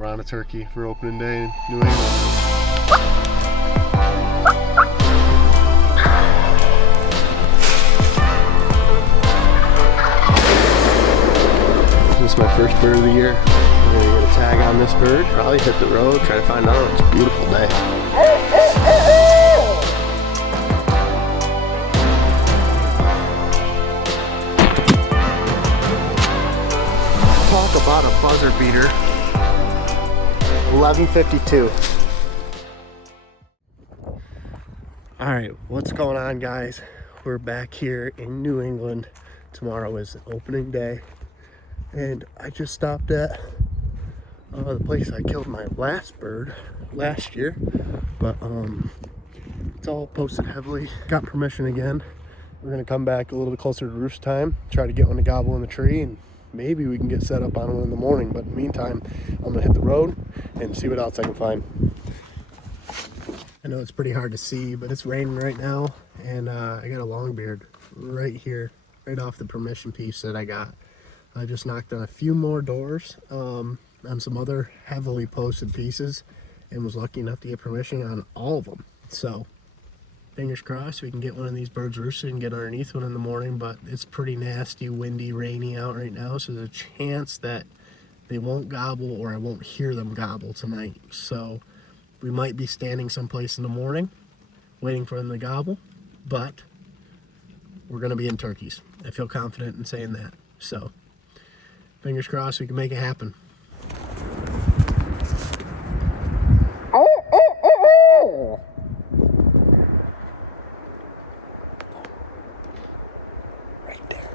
We're on a turkey for opening day in New England. This is my first bird of the year. I'm gonna get a tag on this bird, probably hit the road, try to find out. It's a beautiful day. Talk about a buzzer beater. 11:52. Alright, what's going on, guys? We're back here in New England. Tomorrow is opening day. And I just stopped at the place I killed my last bird last year. But it's all posted heavily. Got permission again. We're gonna come back a little bit closer to roost time, try to get one to gobble in the tree, and maybe we can get set up on one in the morning. But in the meantime, I'm gonna hit the road and see what else I can find. I know it's pretty hard to see, but it's raining right now, and I got a longbeard right here, right off the permission piece that I got. I just knocked on a few more doors on some other heavily posted pieces and was lucky enough to get permission on all of them. So fingers crossed we can get one of these birds roosted and get underneath one in the morning, but it's pretty nasty, windy, rainy out right now, so there's a chance that they won't gobble or I won't hear them gobble tonight. So we might be standing someplace in the morning waiting for them to gobble, but we're going to be in turkeys. I feel confident in saying that. So fingers crossed we can make it happen. Right there.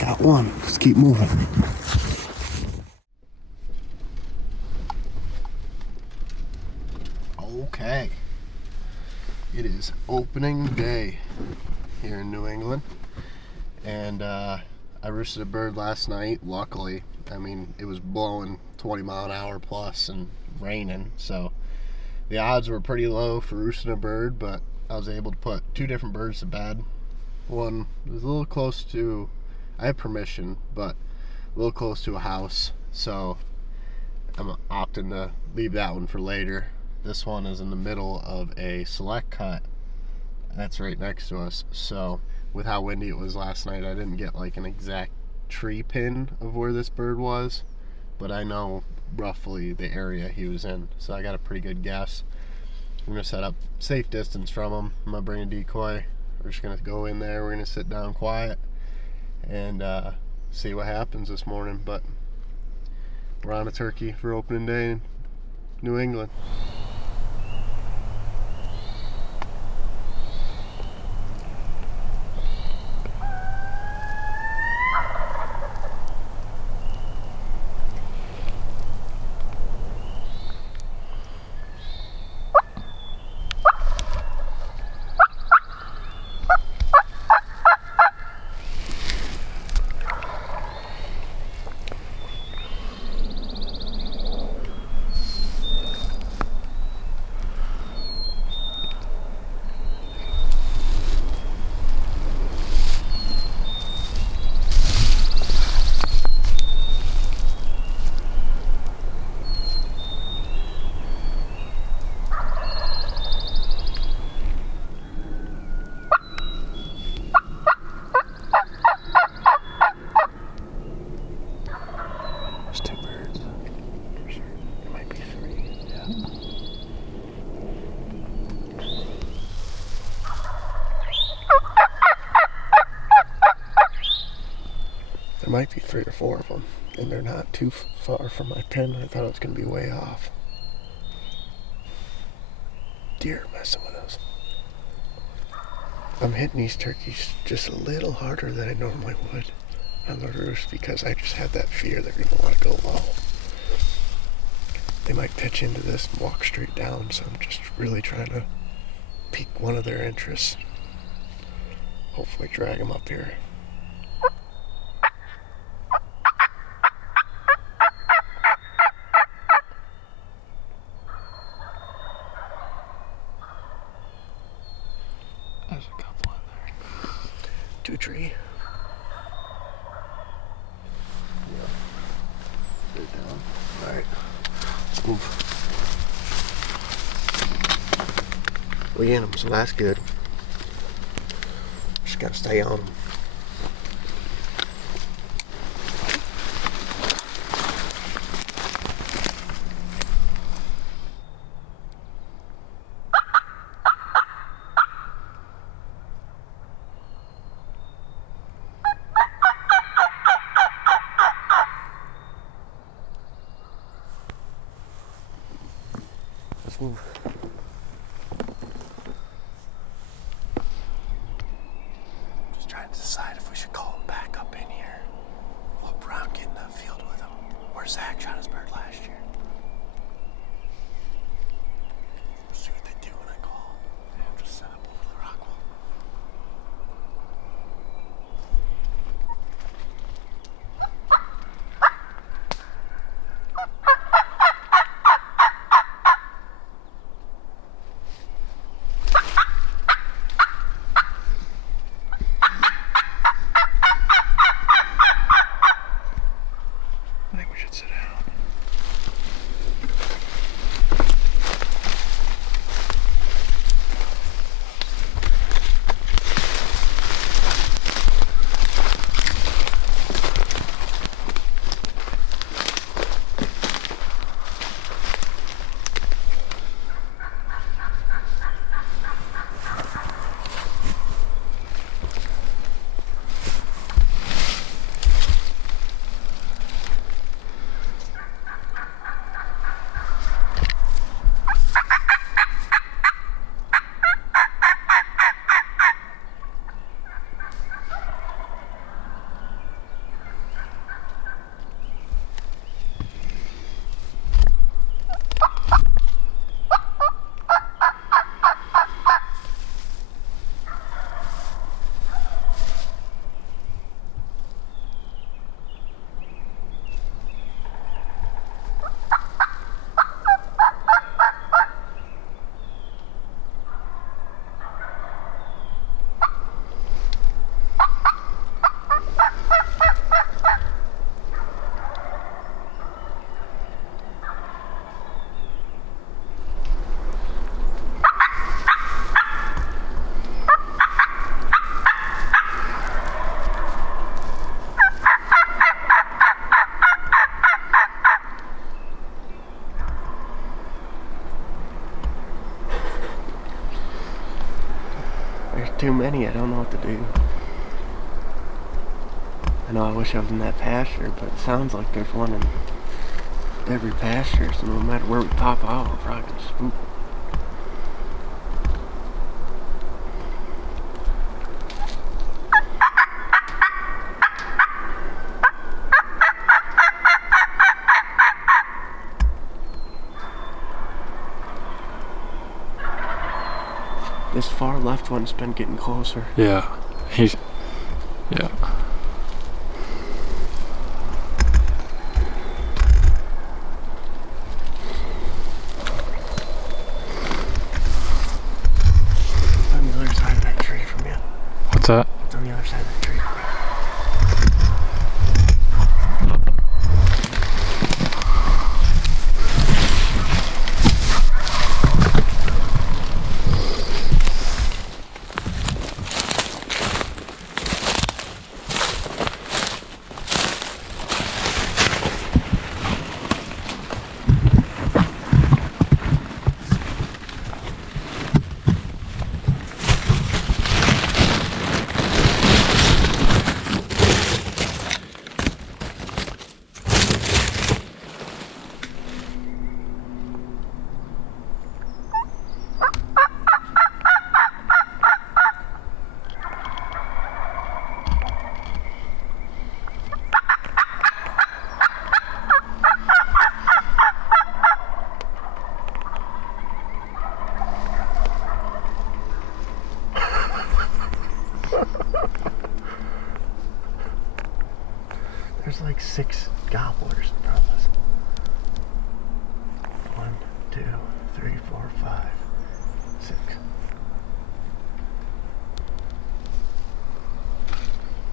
Got one. Let's keep moving. Okay. It is opening day here in New England. And I roosted a bird last night, luckily. I mean, it was blowing 20 mile an hour plus and raining, so the odds were pretty low for roosting a bird, but I was able to put two different birds to bed. One was a little close to, I have permission, but a little close to a house, so I'm opting to leave that one for later. This one is in the middle of a select cut that's right next to us, so with how windy it was last night, I didn't get like an exact tree pin of where this bird was, but I know roughly the area he was in, so I got a pretty good guess. I'm gonna set up safe distance from him. I'm gonna bring a decoy. We're just gonna go in there, we're gonna sit down quiet and see what happens this morning. But we're on a turkey for opening day in New England. Might be 3 or 4 of them, and they're not too far from my pen. I thought it was going to be way off. Deer messing with us. I'm hitting these turkeys just a little harder than I normally would on the roost because I just had that fear they're going to want to go low. They might pitch into this and walk straight down, so I'm just really trying to pique one of their interests. Hopefully drag them up here. There's a couple in there. 2 tree. Oof. We in them, so that's good. Just gotta stay on them. Let's move. Just trying to decide if we should call him back up in here. Let Brown get in the field with him. Where Zach shot his bird last year. We'll see what they do when I call. I'll just set up over the rock wall. I think we should sit down. There's too many, I don't know what to do. I know I wish I was in that pasture, but it sounds like there's one in every pasture, so no matter where we pop out, we're probably gonna spook. This far left one's been getting closer. Yeah. Yeah. On the other side of that tree from you. What's that? It's on the other side of that tree from you. There's like 6 gobblers in front of us. 1, 2, 3, 4, 5, 6.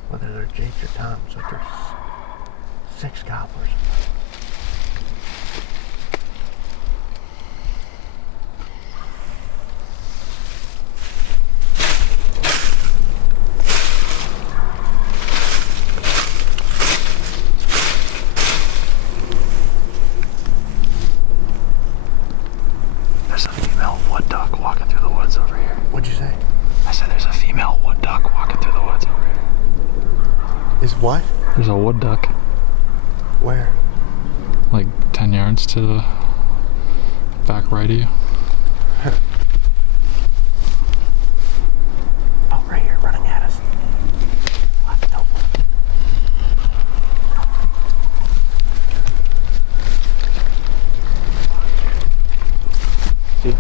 Whether they're Jakes or Toms, but there's 6 gobblers. wood duck. Where? Like 10 yards to the back right of you. Oh, right here, running at us. Left, no. See?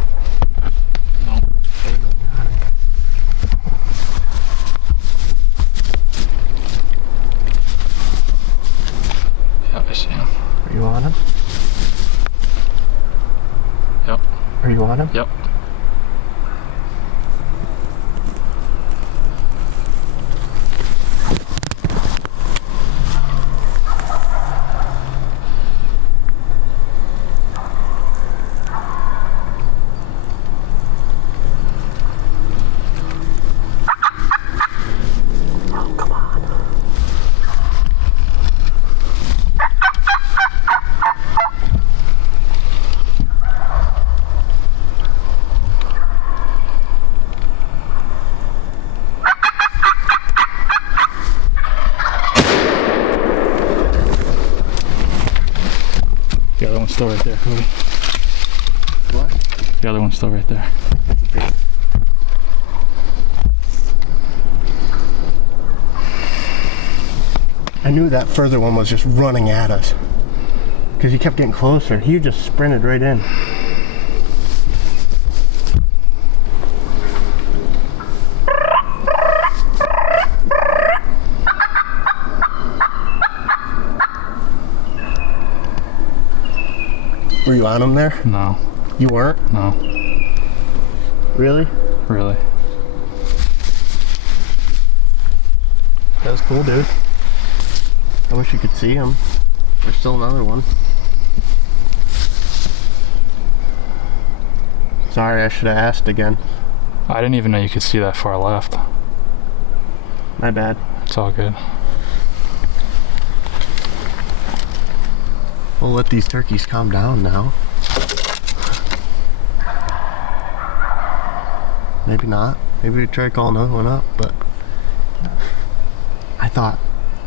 No. Yeah, I see him. Are you on him? Yep. Are you on him? Yep. Oh, come on. The other one's still right there, Cody. What? The other one's still right there. I knew that further one was just running at us. Because he kept getting closer. He just sprinted right in. Were you on him there? No. You weren't? No. Really? Really. That was cool, dude. I wish you could see him. There's still another one. Sorry, I should have asked again. I didn't even know you could see that far left. My bad. It's all good. We'll let these turkeys calm down now. Maybe not. Maybe we try to call another one up, but I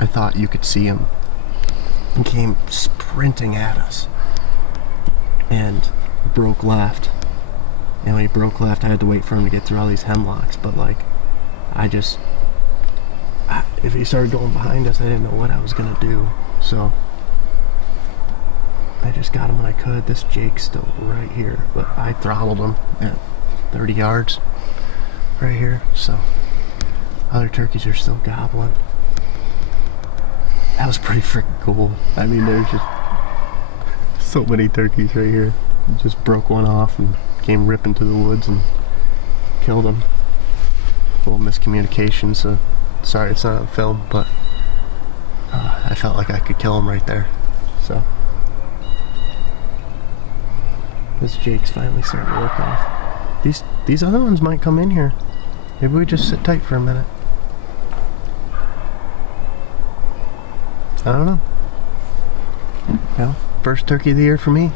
thought you could see him. He came sprinting at us and broke left. And when he broke left, I had to wait for him to get through all these hemlocks. But like, if he started going behind us, I didn't know what I was gonna do. So I just got him when I could. This Jake's still right here, but I throttled him at 30 yards right here. So other turkeys are still gobbling. That was pretty freaking cool. I mean, there's just so many turkeys right here. Just broke one off and came ripping to the woods and killed him. A little miscommunication, so sorry it's not on film, but I felt like I could kill him right there. So this Jake's finally starting to work off. These other ones might come in here. Maybe we just sit tight for a minute. I don't know. Well, first turkey of the year for me.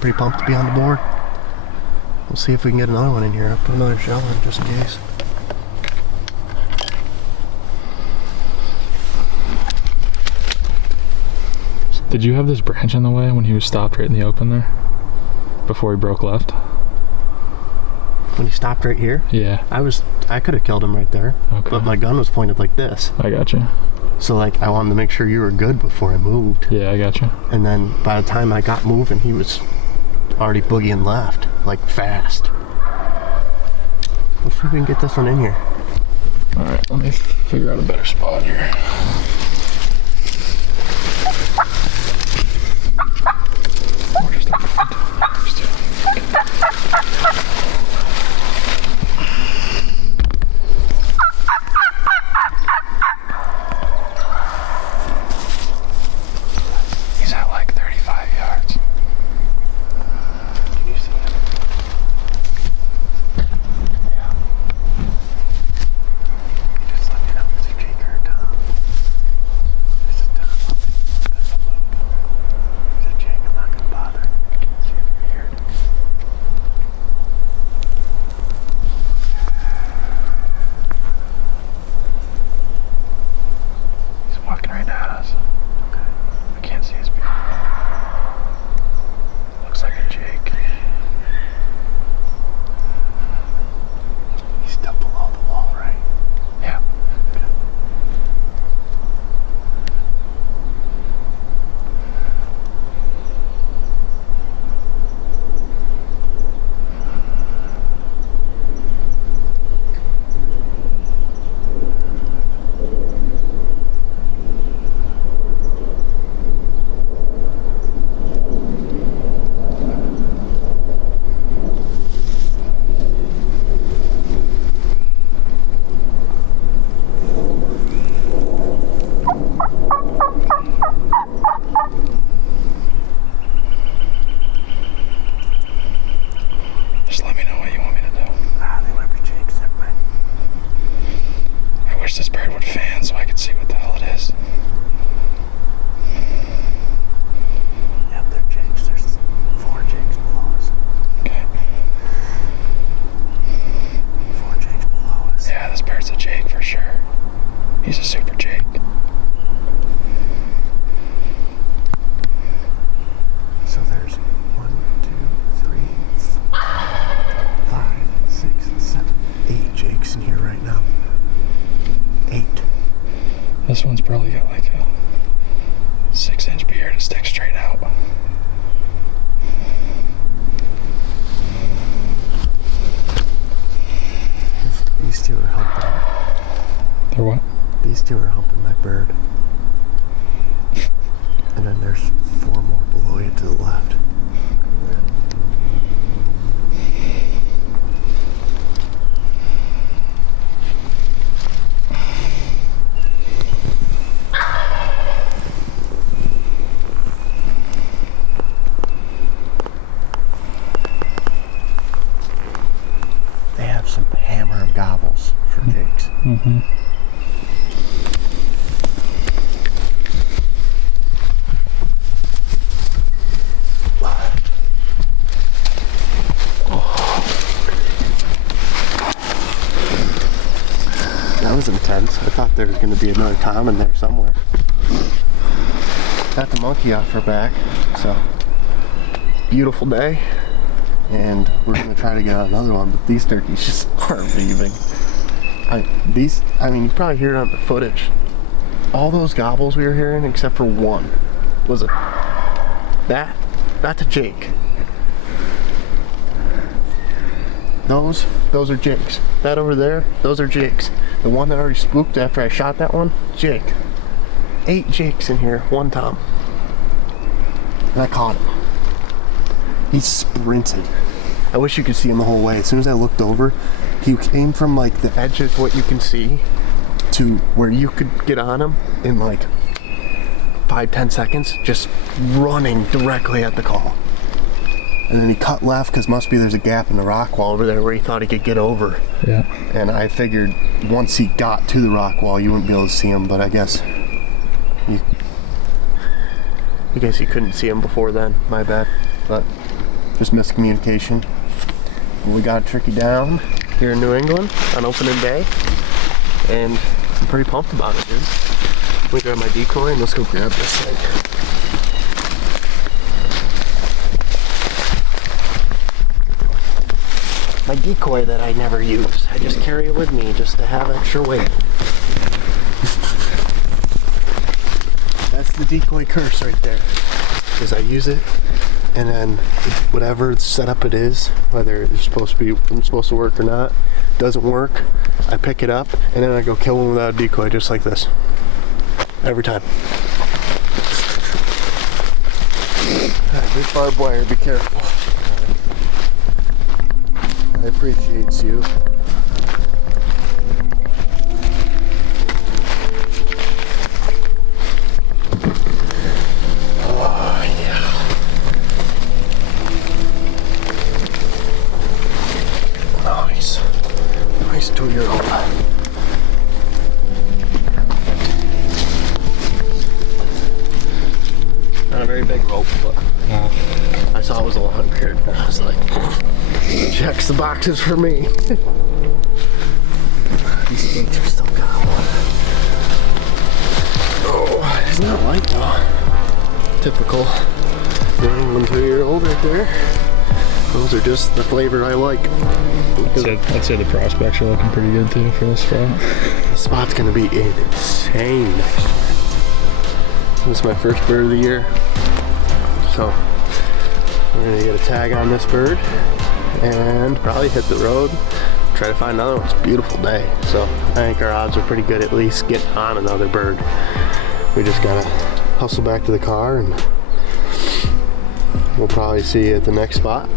Pretty pumped to be on the board. We'll see if we can get another one in here. I'll put another shell in just in case. Did you have this branch in the way when he was stopped right in the open there? Before he broke left? When he stopped right here? Yeah. I could have killed him right there. Okay. But my gun was pointed like this. I gotcha. So like, I wanted to make sure you were good before I moved. Yeah, I gotcha. And then by the time I got moving, he was already boogieing left, like fast. Let's see if we can get this one in here. Alright, let me figure out a better spot here. He's at like 35 yards. Can you see him? Yeah. Just let me know if it's a Jake or a Tom. probably got like a 6-inch beard to stick straight out. These two are humping. They're what? These two are humping my bird. And then there's 4 more below you to the left. They have some hammer and gobbles for jakes. Mm-hmm. That was intense. I thought there was going to be another Tom in there somewhere. Got the monkey off her back, so beautiful day. And we're going to try to get on another one, but these turkeys just aren't leaving. I mean, you probably hear it on the footage. All those gobbles we were hearing, except for one, was that's a jake. Those are jakes. That over there, those are jakes. The one that already spooked after I shot that one, jake. 8 jakes in here, 1 Tom. And I caught him. He sprinted. I wish you could see him the whole way. As soon as I looked over, he came from like the edge of what you can see to where you could get on him in like 5-10 seconds, just running directly at the call. And then he cut left because must be there's a gap in the rock wall over there where he thought he could get over. Yeah. And I figured once he got to the rock wall, you wouldn't be able to see him, but I guess you couldn't see him before then. My bad. But just miscommunication. We got a turkey down here in New England on opening day, and I'm pretty pumped about it, dude. Let me grab my decoy and let's go grab this thing. My decoy that I never use. I just carry it with me just to have extra weight. That's the decoy curse right there. Is I use it, and then whatever setup it is, whether it's supposed to work or not, doesn't work, I pick it up and then I go kill one without a decoy, just like this. Every time. Big barbed wire, be careful. I appreciate you. Oh, yeah. Nice. Nice 2-year-old. Not a very big rope, but I saw it was a long beard, and I was like, checks the boxes for me. These gates are still gone. Oh, it's not light though. Typical New England 2-year-old right there. Those are just the flavor I like. I'd say the prospects are looking pretty good too for this spot. The spot's gonna be insane next year. This is my first bird of the year. So we're gonna get a tag on this bird and probably hit the road, try to find another one. It's a beautiful day. So I think our odds are pretty good at least getting on another bird. We just gotta hustle back to the car and we'll probably see you at the next spot.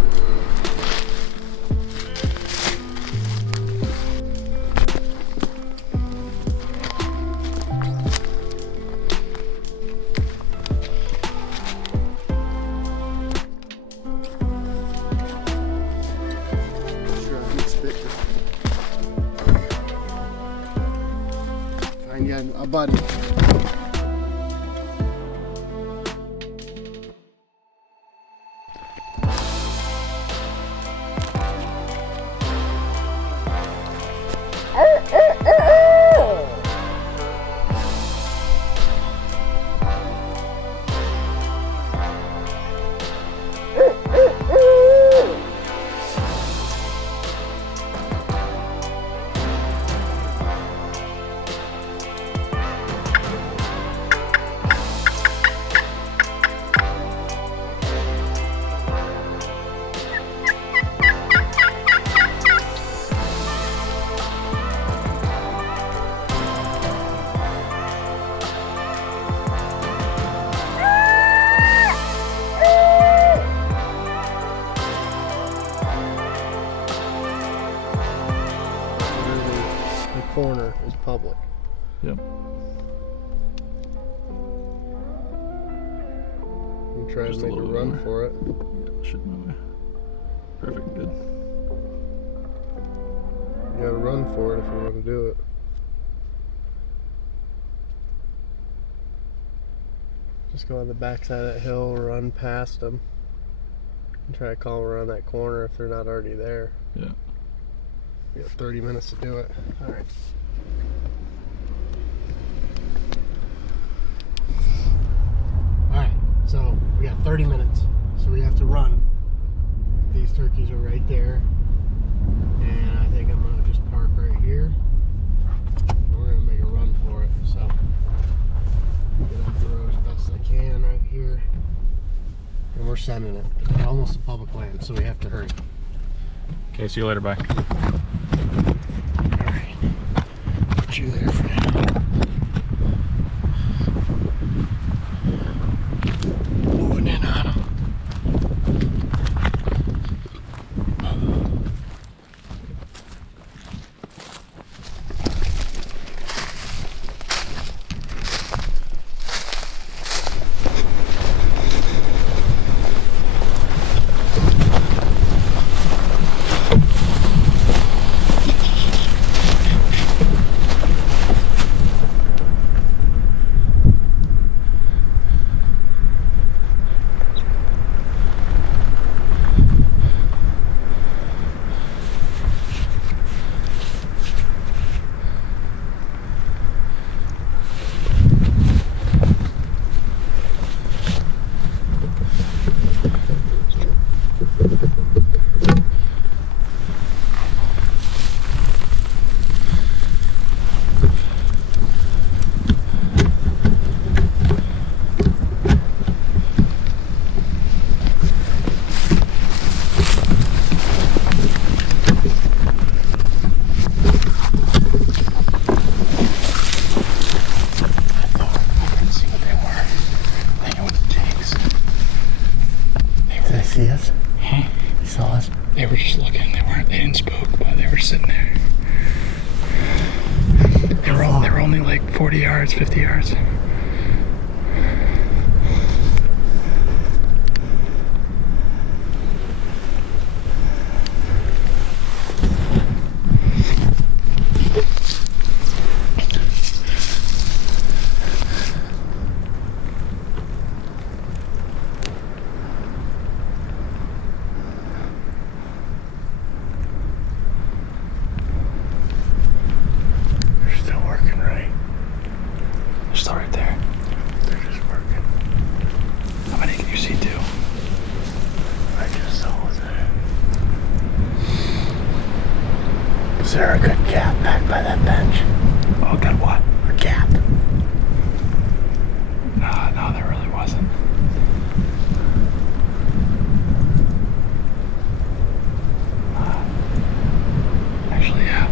A buddy. try and make a run for it. Yeah, should move it. Perfect, good. You gotta run for it if you want to do it. Just go on the backside of that hill, run past them, and try to call them around that corner if they're not already there. Yeah. You got 30 minutes to do it. All right. All right, so we got 30 minutes, so we have to run. These turkeys are right there, and I think I'm gonna just park right here. We're gonna make a run for it, so get off the road as best I can right here, and we're sending it. It's almost a public land, so we have to hurry. Okay, see you later, bye. All right, put you there for now. Moving in on them. See us? Huh? They saw us? They were just looking. They didn't spook, but they were sitting there. They were only like 40 yards, 50 yards. Right there. They're just working. How many can you see too? I just saw that. Is there a good gap back by that bench? Oh, good what? A gap. No, there really wasn't. Actually, yeah.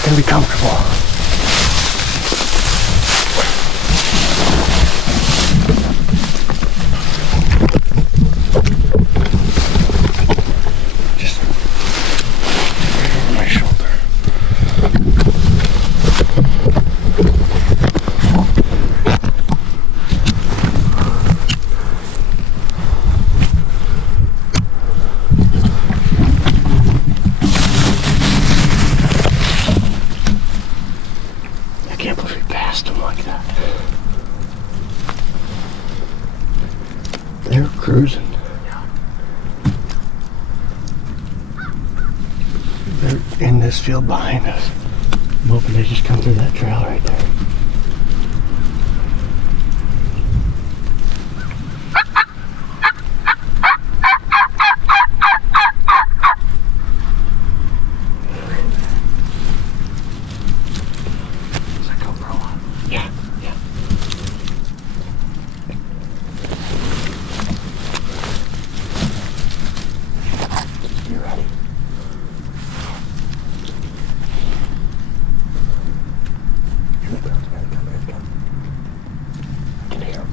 not gonna be comfortable. Just over my shoulder. They're cruising. They're in this field behind us. I'm hoping they just come through that trail right there. Is that GoPro on? Yeah. You ready? Here they come. I can hear them.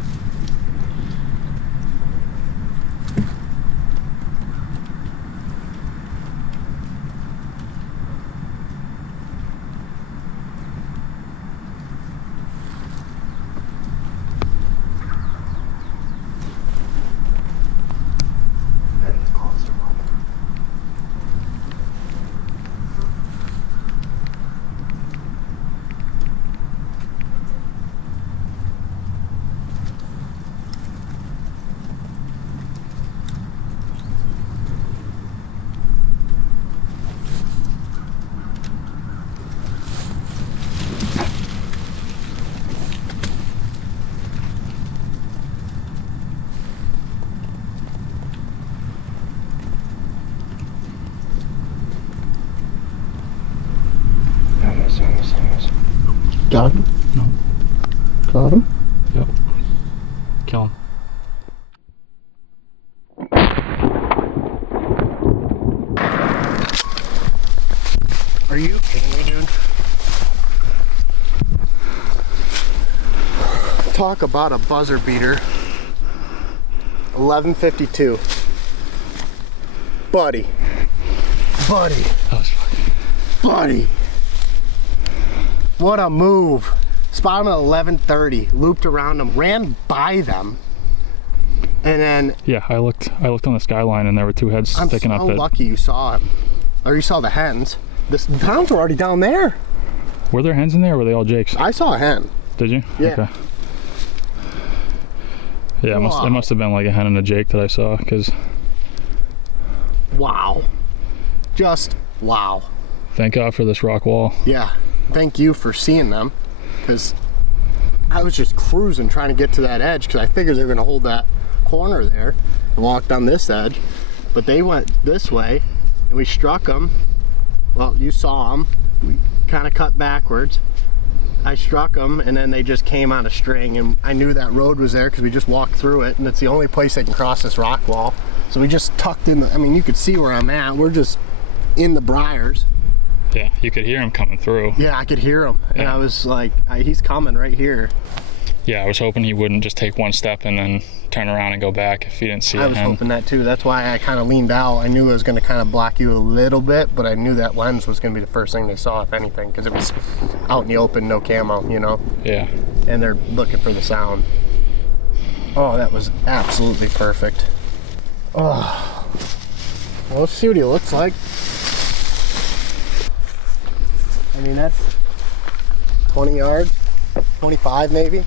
Got him? No. Got him? Yep. Kill him. Are you kidding me, dude? Talk about a buzzer beater. 11:52. Buddy. That was fun. Buddy. What a move. Spot him at 11:30. Looped around them. Ran by them. And then... Yeah, I looked on the skyline and there were two heads sticking up. I'm so lucky you saw him. Or you saw the hens. The hounds were already down there. Were there hens in there or were they all jakes? I saw a hen. Did you? Yeah. Okay. Yeah, it must have been like a hen and a jake that I saw, because... Wow. Just wow. Thank God for this rock wall. Yeah. Thank you for seeing them, because I was just cruising trying to get to that edge because I figured they were going to hold that corner there and walk down this edge, but they went this way and we struck them. Well, you saw them. We kind of cut backwards. I struck them and then they just came on a string, and I knew that road was there because we just walked through it and it's the only place they can cross this rock wall. So we just tucked in the, I mean, you could see where I'm at. We're just in the briars. Yeah, you could hear him coming through. Yeah, I could hear him. And Yeah. I was like, he's coming right here. Yeah, I was hoping he wouldn't just take one step and then turn around and go back if he didn't see I was hoping that too. That's why I kind of leaned out. I knew it was going to kind of block you a little bit, but I knew that lens was going to be the first thing they saw, if anything, because it was out in the open, no camo, you know? Yeah. And they're looking for the sound. Oh, that was absolutely perfect. Oh. Well, let's see what he looks like. I mean, that's 20 yards, 25 maybe.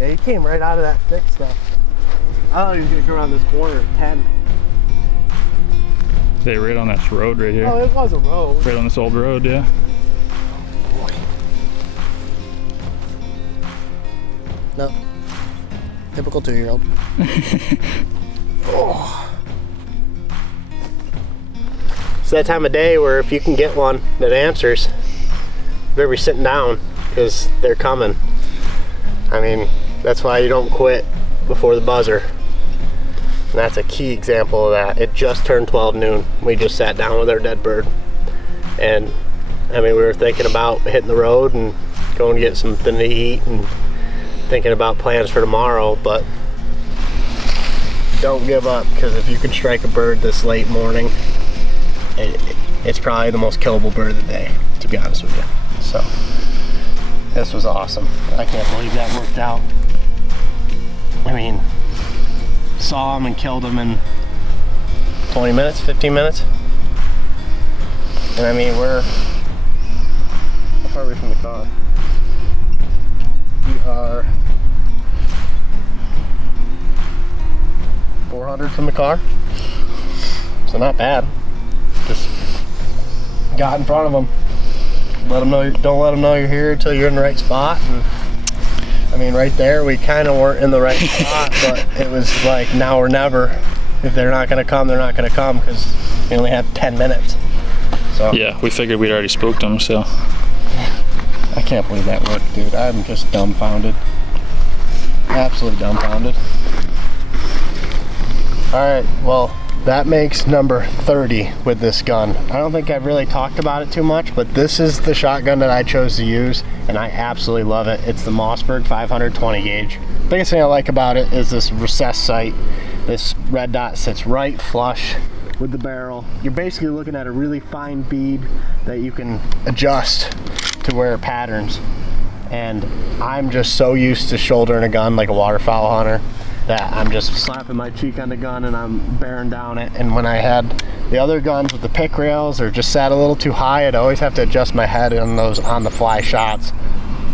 Yeah, he came right out of that thick stuff. I thought he was gonna go around this corner at 10. They right on this road right here. Oh, it was a road. Right on this old road, yeah. Boy. No. Typical 2-year-old. Oh. It's that time of day where if you can get one that answers, you better be sitting down because they're coming. I mean, that's why you don't quit before the buzzer. And that's a key example of that. It just turned 12 noon. We just sat down with our dead bird. And I mean, we were thinking about hitting the road and going to get something to eat and thinking about plans for tomorrow, but don't give up, because if you can strike a bird this late morning, it's probably the most killable bird of the day, to be honest with you. So this was awesome. I can't believe that worked out. I mean, saw him and killed him in 20 minutes, 15 minutes. And I mean, how far are we from the car? We are 400 from the car. So not bad. Just got in front of them. Let them know. Don't let them know you're here until you're in the right spot. And, I mean, right there, we kind of weren't in the right spot, but it was like now or never. If they're not going to come, they're not going to come, because we only have 10 minutes. So Yeah, we figured we'd already spooked them, so. I can't believe that worked, dude. I'm just dumbfounded. Absolutely dumbfounded. Alright, well, that makes number 30 with this gun. I don't think I've really talked about it too much, but this is the shotgun that I chose to use, and I absolutely love it. It's the Mossberg 520 gauge. Biggest thing I like about it is this recessed sight. This red dot sits right flush with the barrel. You're basically looking at a really fine bead that you can adjust to where it patterns. And I'm just so used to shouldering a gun like a waterfowl hunter that I'm just slapping my cheek on the gun and I'm bearing down it. And when I had the other guns with the pick rails or just sat a little too high, I'd always have to adjust my head on those on the fly shots.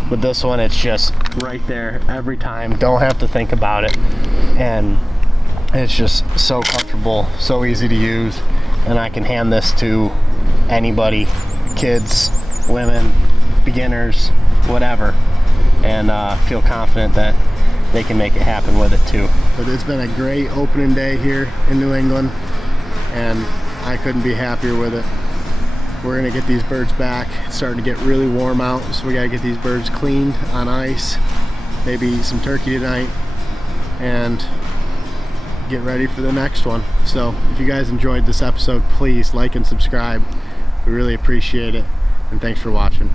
With this one, it's just right there every time. Don't have to think about it. And it's just so comfortable, so easy to use. And I can hand this to anybody, kids, women, beginners, whatever. And feel confident that they can make it happen with it too. But it's been a great opening day here in New England, and I couldn't be happier with it. We're gonna get these birds back. It's starting to get really warm out, so we gotta get these birds cleaned on ice, maybe eat some turkey tonight, and get ready for the next one. So if you guys enjoyed this episode, please like and subscribe. We really appreciate it, and thanks for watching.